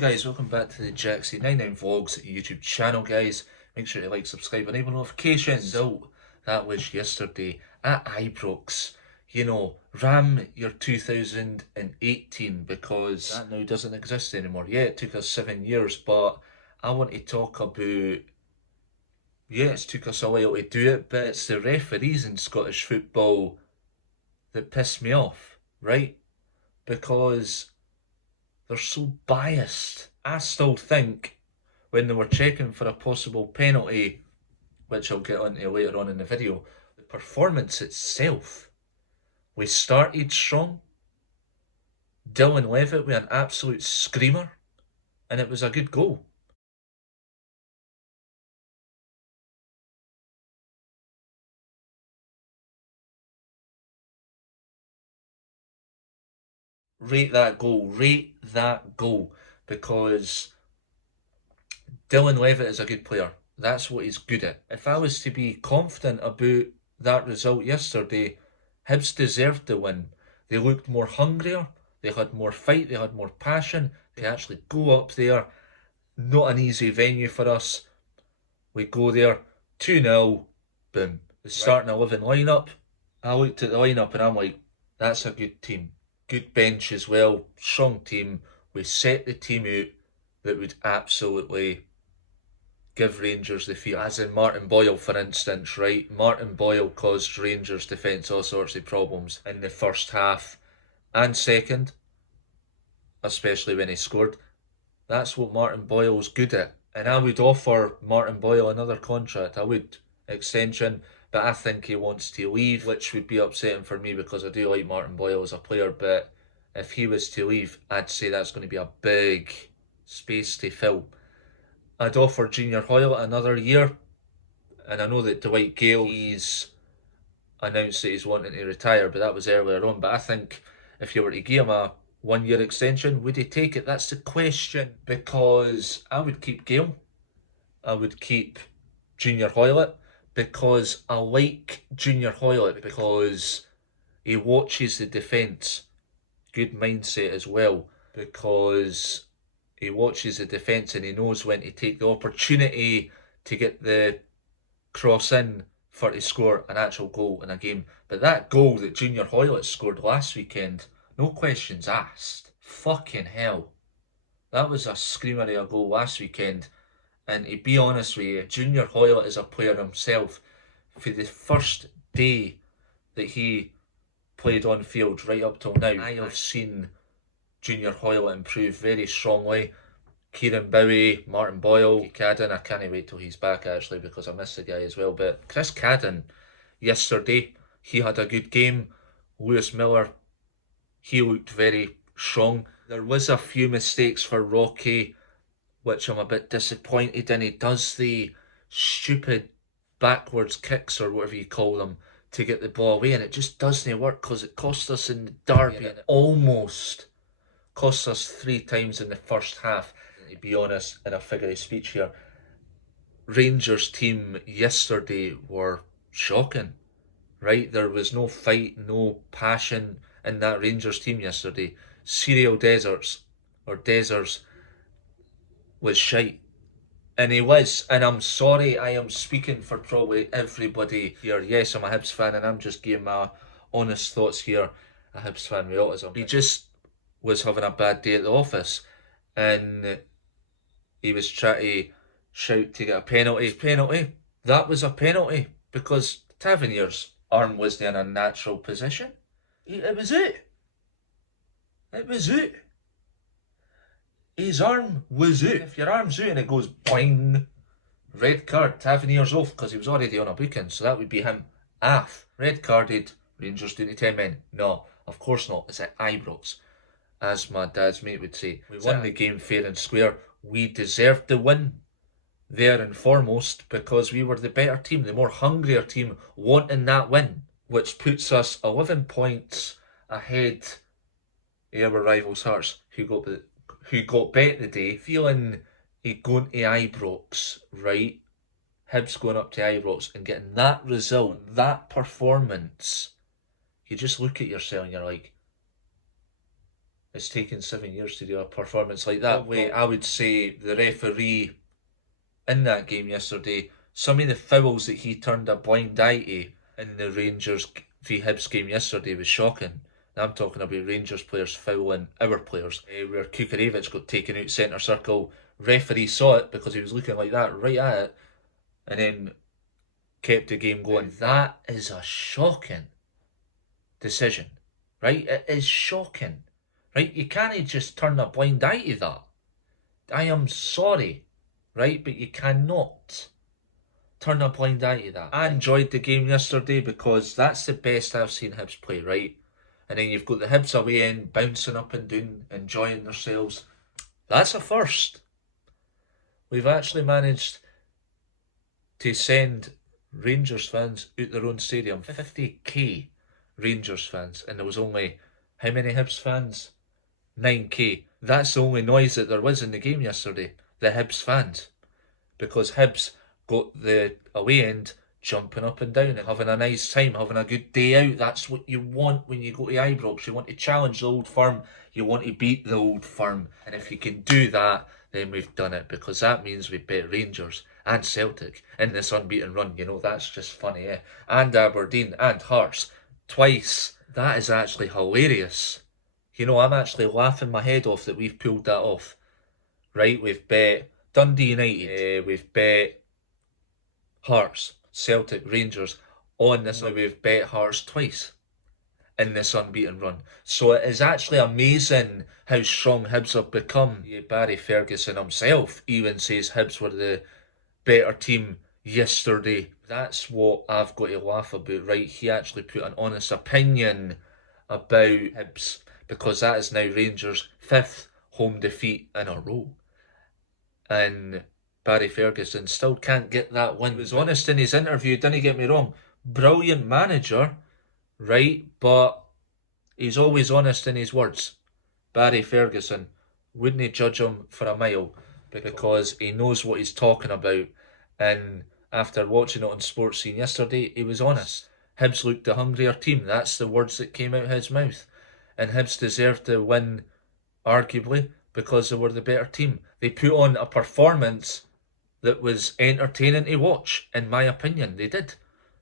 guys, welcome back to the Jaxie99 Vlogs YouTube channel, guys. Make sure to like, subscribe, enable notifications. So, that was yesterday at Ibrox. You know, ram your 2018 because that now doesn't exist anymore. Yeah, it took us 7 years, but I want to talk about... Yeah, it took us a while to do it, but it's the referees in Scottish football that piss me off, right? Because they're so biased. I still think when they were checking for a possible penalty, which I'll get onto later on in the video, the performance itself, we started strong. Dylan Levitt with an absolute screamer, and it was a good goal. Rate that goal, because Dylan Levitt is a good player. That's what he's good at. If I was to be confident about that result yesterday, Hibs deserved the win. They looked more hungrier, they had more fight, they had more passion. They actually go up there. Not an easy venue for us. We go there, 2-0, boom. The starting 11 lineup. I looked at the lineup and I'm like, that's a good team. Good bench as well, strong team. We set the team out that would absolutely give Rangers the fear. As in Martin Boyle, for instance, right? Martin Boyle caused Rangers defence all sorts of problems in the first half and second, especially when he scored. That's what Martin Boyle's good at. And I would offer Martin Boyle another contract. I would. Extension. But I think he wants to leave, which would be upsetting for me because I do like Martin Boyle as a player. But if he was to leave, I'd say that's going to be a big space to fill. I'd offer Junior Hoilett another year. And I know that Dwight Gale, he's announced that he's wanting to retire, but that was earlier on. But I think if you were to give him a 1-year extension, would he take it? That's the question. Because I would keep Gale. I would keep Junior Hoilett. Because I like Junior Hoilett because he watches the defence. Good mindset as well. Because he watches the defence and he knows when to take the opportunity to get the cross in for to score an actual goal in a game. But that goal that Junior Hoilett scored last weekend, no questions asked. Fucking hell. That was a screamer of a goal last weekend. And to be honest with you, Junior Hoilett is a player himself. For the first day that he played on field right up till now, I have seen Junior Hoilett improve very strongly. Kieran Bowie, Martin Boyle, Cadden, I can't wait till he's back actually because I miss the guy as well. But Chris Cadden, yesterday, he had a good game. Lewis Miller, he looked very strong. There was a few mistakes for Rocky, which I'm a bit disappointed in. He does the stupid backwards kicks or whatever you call them to get the ball away, and it just doesn't work because it cost us in the derby, and it almost cost us 3 times in the first half. To be honest, in a figure of speech here, Rangers team yesterday were shocking, right? There was no fight, no passion in that Rangers team yesterday. Serial deserts was shite. And he was, and I'm sorry, I am speaking for probably everybody here. Yes, I'm a Hibs fan and I'm just giving my honest thoughts here. A Hibs fan with autism. He just was having a bad day at the office and he was trying to shout to get a penalty. That was a penalty because Tavernier's arm was in a natural position. It was it. It was it. His arm was out. If your arm's out and it goes boing, red card, Tavernier's off because he was already on a booking, so that would be him off. Red carded, Rangers doing to 10 men. No, of course not. It's at Ibrox, as my dad's mate would say. We won the game fair and square. We deserved the win there and foremost because we were the better team, the more hungrier team wanting that win, which puts us 11 points ahead of our rivals Hearts, who got bet the day, feeling going to Ibrox, right? Hibs going up to Ibrox and getting that result, that performance, you just look at yourself and you're like, It's taken 7 years to do a performance like that. I would say the referee in that game yesterday, some of the fouls that he turned a blind eye to in the Rangers v Hibs game yesterday was shocking. I'm talking about Rangers players fouling our players. Where Kukarevich got taken out centre circle. Referee saw it because he was looking like that right at it and then kept the game going. That is a shocking decision, right? It is shocking, right? You can't just turn a blind eye to that. I am sorry, right? But you cannot turn a blind eye to that. I enjoyed the game yesterday because that's the best I've seen Hibs play, right? And then you've got the Hibs away end, bouncing up and down, enjoying themselves. That's a first. We've actually managed to send Rangers fans out their own stadium. 50k Rangers fans. And there was only, how many Hibs fans? 9k. That's the only noise that there was in the game yesterday. The Hibs fans. Because Hibs got the away end jumping up and down and having a nice time, having a good day out. That's what you want when you go to Ibrox. You want to challenge the old firm. You want to beat the old firm. And if you can do that, then we've done it. Because that means we bet Rangers and Celtic in this unbeaten run. You know, that's just funny, eh? And Aberdeen and Hearts twice. That is actually hilarious. You know, I'm actually laughing my head off that we've pulled that off. Right, we've bet Dundee United, we've bet Hearts, Celtic, Rangers on this. Now we've bet Hearts twice in this unbeaten run. So it is actually amazing how strong Hibs have become. Barry Ferguson himself even says Hibs were the better team yesterday. That's what I've got to laugh about, right? He actually put an honest opinion about Hibs because that is now Rangers' 5th home defeat in a row. And Barry Ferguson still can't get that win. He was honest in his interview, didn't get me wrong. Brilliant manager, right? But he's always honest in his words. Barry Ferguson, wouldn't judge him for a mile because he knows what he's talking about. And after watching it on Sports Scene yesterday, he was honest. Hibs looked the hungrier team. That's the words that came out of his mouth. And Hibs deserved to win, arguably, because they were the better team. They put on a performance that was entertaining to watch, in my opinion. They did.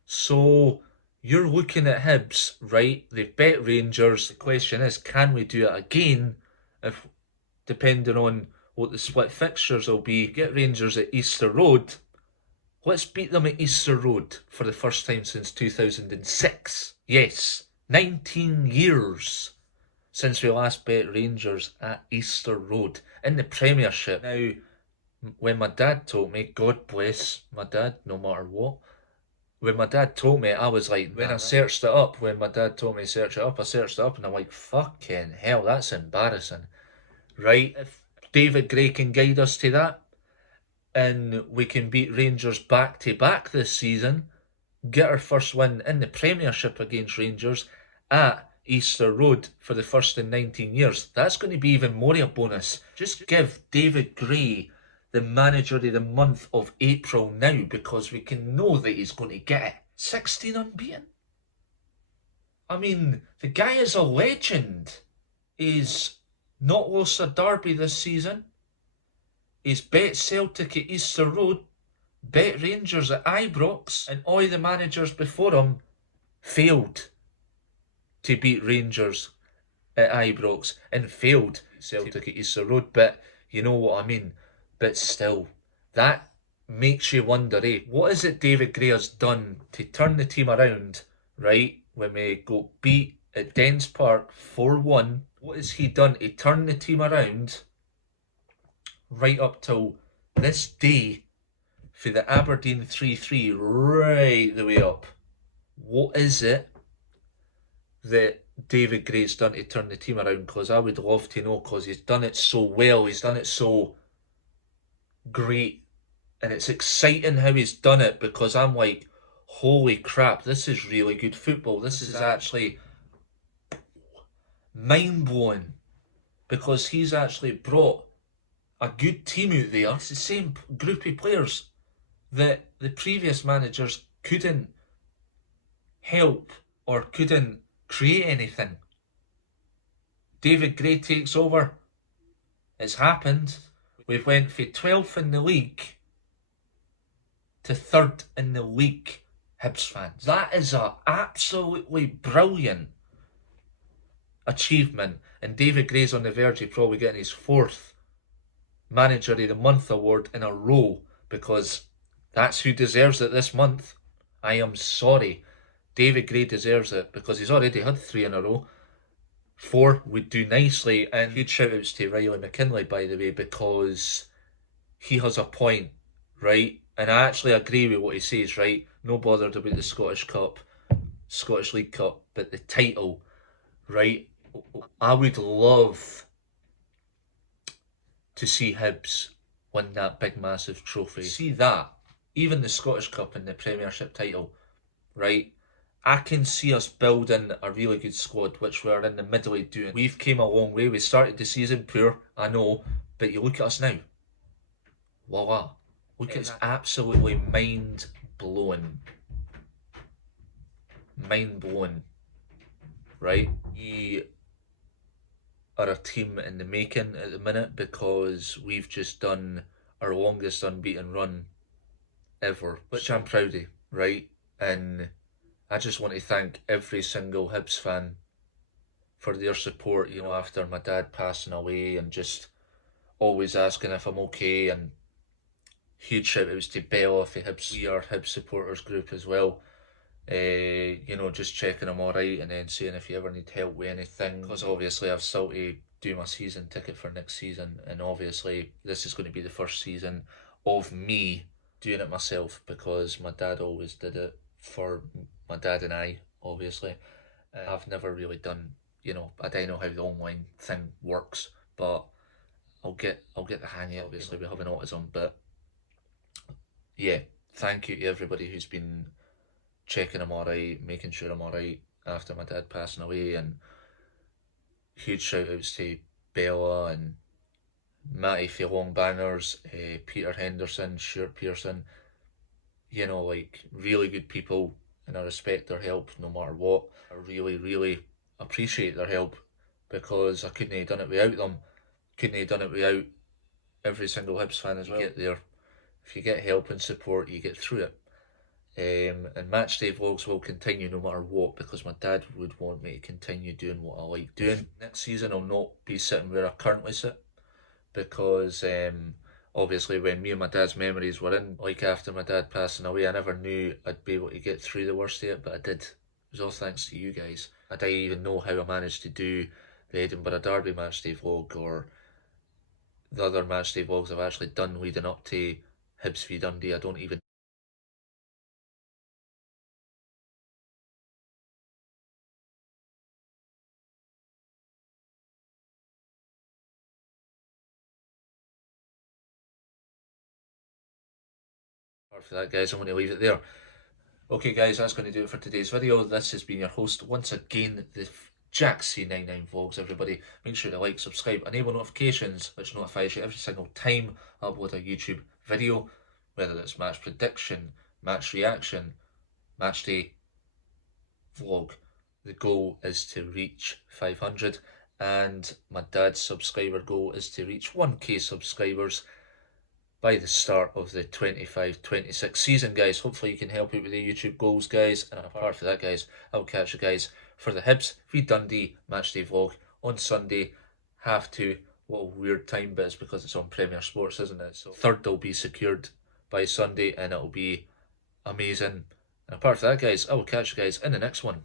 So you're looking at Hibs, right? They've bet Rangers. The question is, can we do it again? If depending on what the split fixtures will be, get Rangers at Easter Road. Let's beat them at Easter Road for the first time since 2006. Yes, 19 years since we last bet Rangers at Easter Road in the Premiership. Now, when my dad told me, God bless my dad, no matter what, when my dad told me, I was like, when I searched it up, when my dad told me to search it up, I searched it up and I'm like, fucking hell, that's embarrassing. Right? If David Gray can guide us to that, and we can beat Rangers back to back this season, get our first win in the Premiership against Rangers at Easter Road for the first in 19 years. That's going to be even more a bonus. Just give David Gray the manager of the month of April now because we can know that he's going to get it. 16 unbeaten. I mean, the guy is a legend. He's not lost a derby this season. He's bet Celtic at Easter Road, bet Rangers at Ibrox, and all the managers before him failed to beat Rangers at Ibrox and failed Celtic at Easter Road. But you know what I mean. But still, that makes you wonder, what is it David Gray has done to turn the team around, right? When we got beat at Dens Park 4-1, what has he done to turn the team around right up till this day for the Aberdeen 3-3 right the way up? What is it that David Gray's done to turn the team around? Because I would love to know, because he's done it so well, he's done it so great, and it's exciting how he's done it, because I'm like, holy crap, this is really good football. This is actually mind-blowing, because he's actually brought a good team out there. It's the same group of players that the previous managers couldn't help or couldn't create anything. David Gray takes over. It's happened. We've went from 12th in the league to 3rd in the league, Hibs fans. That is a absolutely brilliant achievement, and David Gray's on the verge of probably getting his 4th Manager of the Month award in a row, because that's who deserves it this month. I am sorry. David Gray deserves it because he's already had 3 in a row. 4 would do nicely, and huge shout outs to Riley McKinlay, by the way, because he has a point, right? And I actually agree with what he says, right? No bothered about the Scottish Cup, Scottish League Cup, but the title, right? I would love to see Hibs win that big massive trophy. See that, even the Scottish Cup and the Premiership title, right? I can see us building a really good squad, which we're in the middle of doing. We've came a long way. We started the season poor, I know, but you look at us now. Voila. Look, it's absolutely mind-blowing. Mind-blowing. Right? We are a team in the making at the minute because we've just done our longest unbeaten run ever, which I'm proud of, right? And I just want to thank every single Hibs fan for their support, you know, after my dad passing away, and just always asking if I'm okay, and huge shout outs to Bella for Hibs. We are Hibs supporters group as well. You know, just checking I'm alright, and then saying if you ever need help with anything, because obviously I've still to do my season ticket for next season, and obviously this is going to be the first season of me doing it myself, because my dad always did it for my dad and I, obviously. I've never really done, you know, I don't know how the online thing works, but I'll get the hang of it. Obviously we have an autism, but yeah, thank you to everybody who's been checking I'm alright, making sure I'm alright after my dad passing away, and huge shout outs to Bella and Matty for Long Bangers, Peter Henderson, Stuart Pearson, you know, like really good people, and I respect their help no matter what. I really appreciate their help, because I couldn't have done it without them. Couldn't have done it without every single Hibs fan as well. You get there. If you get help and support, you get through it. And matchday vlogs will continue no matter what, because my dad would want me to continue doing what I like doing. Next season I'll not be sitting where I currently sit, because obviously when me and my dad's memories were in, like after my dad passing away, I never knew I'd be able to get through the worst of it, but I did. It was all thanks to you guys. I don't even know how I managed to do the Edinburgh Derby matchday vlog, or the other matchday vlogs I've actually done leading up to Hibs v Dundee. I don't even for that, guys. I'm going to leave it there. Okay guys, that's going to do it for today's video. This has been your host once again, the Jack C99 Vlogs. Everybody, make sure to like, subscribe, enable notifications, which notifies you every single time I upload a YouTube video, whether it's match prediction, match reaction, match day vlog. The goal is to reach 500, and my dad's subscriber goal is to reach 1k subscribers by the start of the 25-26 season, guys. Hopefully you can help out with the YouTube goals, guys. And apart from that, guys, I'll catch you guys for the Hibs v Dundee matchday vlog on Sunday. Have to. What a weird time, but it's because it's on Premier Sports, isn't it? So 3rd will be secured by Sunday, and it'll be amazing. And apart from that, guys, I will catch you guys in the next one.